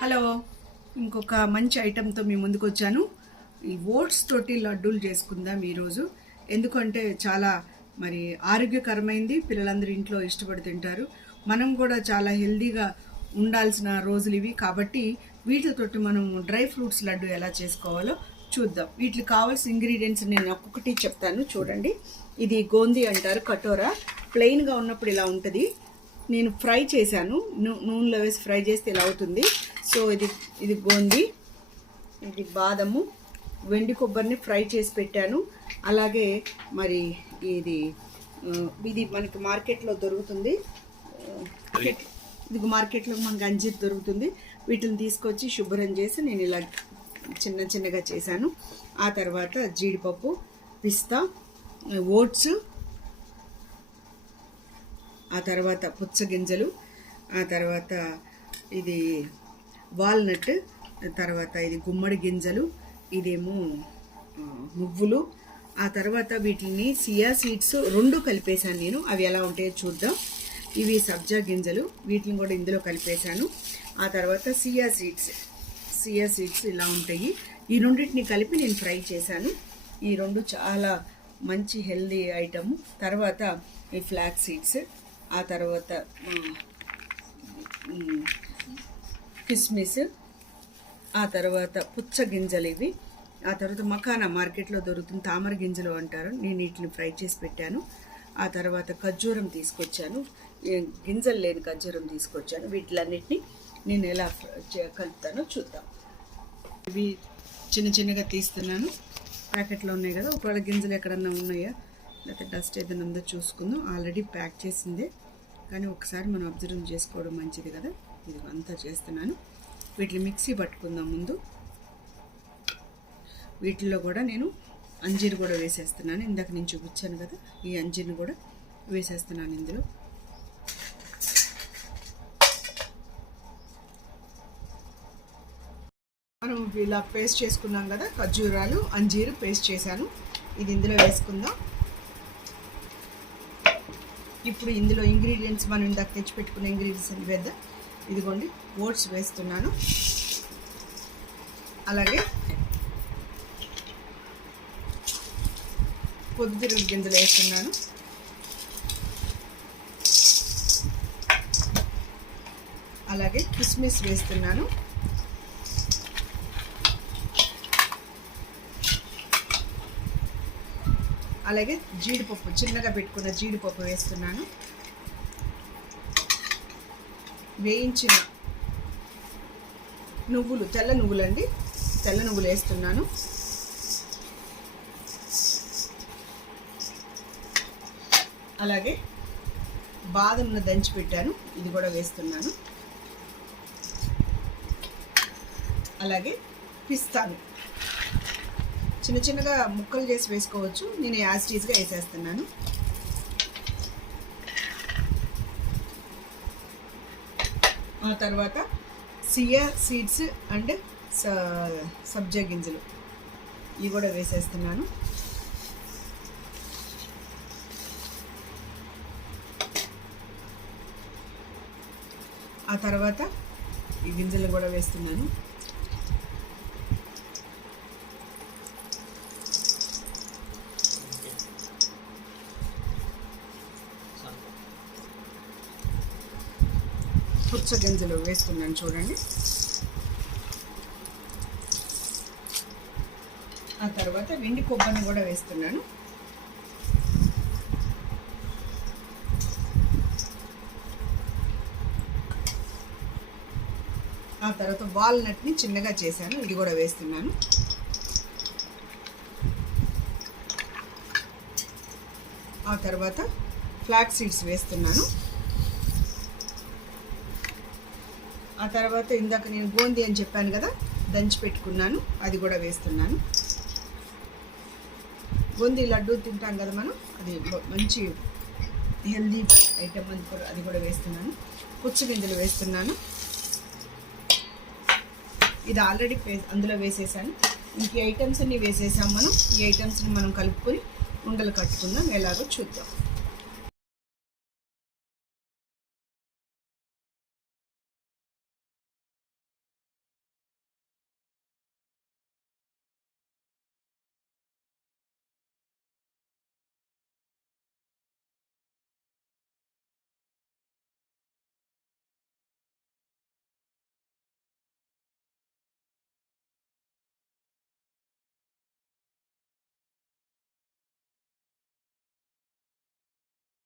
Hello, ఇంకొక మంచి ఐటెంతో మీ ముందుకు వచ్చాను. ఈ ఓట్స్ తోటి లడ్డూలు చేసుకుందాం ఈరోజు. ఎందుకంటే చాలా ఆరోగ్యకరమైంది, పిల్లలందరూ ఇంట్లో ఇష్టపడి తింటారు. మనం కూడా చాలా హెల్దీగా ఉండాల్సిన రోజులు ఇవి. కాబట్టి వీటితోటి మనం డ్రై ఫ్రూట్స్ లడ్డు ఎలా చేసుకోవాలో చూద్దాం. వీటికి కావాల్సిన ఇంగ్రీడియంట్స్ నేను ఒక్కొక్కటి చెప్తాను, చూడండి. ఇది గోందీ అంటారు, కటోరా. ప్లెయిన్గా ఉన్నప్పుడు ఇలా ఉంటుంది. నేను ఫ్రై చేశాను, నూనెలో వేసి ఫ్రై చేస్తే ఇలా అవుతుంది. సో ఇది గోందీ, ఇది బాదము, వెండి కొబ్బరిని ఫ్రై చేసి పెట్టాను. అలాగే ఇది మనకి మార్కెట్లో దొరుకుతుంది. ఇది మార్కెట్లో మనకి అంజీర్ దొరుకుతుంది. వీటిని తీసుకొచ్చి శుభ్రం చేసి నేను ఇలా చిన్నగా చేశాను. ఆ తర్వాత జీడిపప్పు, పిస్తా, ఓట్స్, ఆ తర్వాత పుచ్చగింజలు, ఆ తర్వాత ఇది వాల్నట్, తర్వాత ఇది గుమ్మడి గింజలు, ఇదేమో నువ్వులు. ఆ తర్వాత వీటిని సియా సీడ్స్ 2 కలిపేశాను నేను. అవి ఎలా ఉంటాయో చూద్దాం. ఇవి సబ్జా గింజలు, వీటిని కూడా ఇందులో కలిపేశాను. ఆ తర్వాత సియా సీడ్స్ ఇలా ఉంటాయి. ఈ రెండింటిని కలిపి నేను ఫ్రై చేశాను. ఈ 2 చాలా మంచి హెల్దీ ఐటమ్. తర్వాత ఈ ఫ్లాక్ సీడ్స్, ఆ తర్వాత కిస్మిస్, ఆ తర్వాత పుచ్చ గింజలు ఇవి, ఆ తర్వాత మకానా మార్కెట్లో దొరుకుతుంది, తామర గింజలు అంటారు. నేను వీటిని ఫ్రై చేసి పెట్టాను. ఆ తర్వాత ఖర్జూరం తీసుకొచ్చాను, గింజలు లేని ఖర్జూరం తీసుకొచ్చాను. వీటిలన్నిటిని నేను ఎలా కలుపుతానో చూద్దాం. ఇవి చిన్నగా తీస్తున్నాను. ప్యాకెట్లో ఉన్నాయి కదా, ఒకవేళ గింజలు ఎక్కడన్నా ఉన్నాయా లేకపోతే డస్ట్ ఏదైనా ఉందో చూసుకుందాం. ఆల్రెడీ ప్యాక్ చేసిందే, కానీ ఒకసారి మనం అబ్జర్వ్ చేసుకోవడం మంచిది కదా. ఇది అంతా చేస్తున్నాను. వీటిని మిక్సీ పట్టుకుందాం ముందు. వీటిల్లో కూడా నేను అంజీర్ కూడా వేసేస్తున్నాను. ఇందాక నేను చూపించాను కదా, ఈ అంజీర్ని కూడా వేసేస్తున్నాను ఇందులో. మనం ఇలా పేస్ట్ చేసుకున్నాం కదా, ఖర్జూరాలు, అంజీరు పేస్ట్ చేశాను. ఇది ఇందులో వేసుకుందాం. ఇప్పుడు ఇందులో ఇంగ్రీడియంట్స్ మనం ఇందాక తెచ్చిపెట్టుకున్న ఇంగ్రీడియంట్స్ అన్ని వేద్దాం. ఇదిగోండి, ఓట్స్ వేస్తున్నాను. అలాగే పొద్దుతిరుగుడు గింజలు వేస్తున్నాను. అలాగే కిస్మిస్ వేస్తున్నాను. అలాగే జీడిపప్పు, చిన్నగా పెట్టుకున్న జీడిపప్పు వేస్తున్నాను. వేయించిన నువ్వులు, తెల్ల నువ్వులండి, తెల్ల నువ్వులు వేస్తున్నాను. అలాగే బాదంను దంచి పెట్టాను, ఇది కూడా వేస్తున్నాను. అలాగే పిస్తాను చిన్నగా ముక్కలు చేసి వేసుకోవచ్చు. నేను యాస్టీజ్గా వేసేస్తున్నాను. ఆ తర్వాత సియా సీడ్స్ అండ్ సబ్జా గింజలు ఇవి కూడా వేసేస్తున్నాను. ఆ తర్వాత ఈ గింజలు కూడా వేస్తున్నాను. పుచ్చ గింజలు వేస్తున్నాను, చూడండి. ఆ తర్వాత వెండి కొబ్బరిని కూడా వేస్తున్నాను. ఆ తర్వాత వాల్నట్ని చిన్నగా చేశాను, ఇది కూడా వేస్తున్నాను. ఆ తర్వాత ఫ్లాక్ సీడ్స్ వేస్తున్నాను. ఆ తర్వాత ఇందాక నేను గోందీ అని చెప్పాను కదా, దంచి పెట్టుకున్నాను, అది కూడా వేస్తున్నాను. గోందీ లడ్డు తింటాం కదా మనం, అది మంచి హెల్దీ ఐటమ్, అది కూడా వేస్తున్నాను. పుచ్చగింజలు వేస్తున్నాను. ఇది ఆల్రెడీ అందులో వేసేసాను. ఇంక ఐటమ్స్ అన్నీ వేసేసాం మనం. ఈ ఐటమ్స్ని మనం కలుపుకొని ఉండలు కట్టుకుందాం, ఎలాగో చూద్దాం.